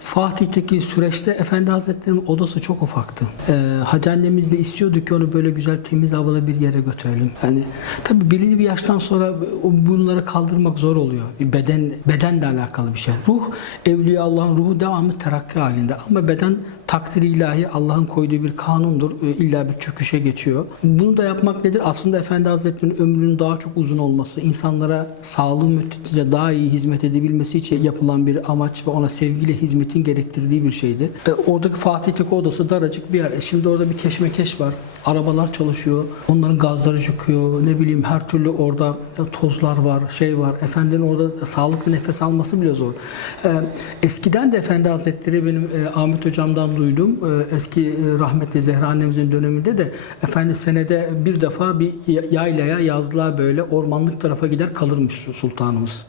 Fatih'teki süreçte Efendi Hazretleri'nin odası çok ufaktı. Ee, Hacı annemizle istiyorduk ki onu böyle güzel temiz havalı bir yere götürelim. Yani tabii belirli bir yaştan sonra bunları kaldırmak zor oluyor. Beden bedenle alakalı bir şey. Ruh evliya Allah'ın ruhu devamlı terakki halinde ama beden takdir ilahi Allah'ın koyduğu bir kanundur. Ee, İlla bir çöküşe geçiyor. Bunu da yapmak nedir? Aslında Efendi Hazretleri'nin ömrünün daha çok uzun olması, insanlara sağlığı müddetçe daha iyi hizmet edebilmesi için yapılan bir amaç ve ona sevgiyle hizmetin gerektirdiği bir şeydi. E, oradaki Fatih'teki odası daracık bir yer. E, şimdi orada bir keşmekeş var. Arabalar çalışıyor. Onların gazları çıkıyor. Ne bileyim her türlü orada e, tozlar var, şey var. Efendinin orada sağlıklı nefes alması bile zor. E, eskiden de Efendi Hazretleri benim e, Ahmet hocamdan duydum. E, eski e, rahmetli Zehra annemizin döneminde de Efendi senede bir defa bir yaylaya yazlığa böyle ormanlık tarafa gider kalırmış sultanımız.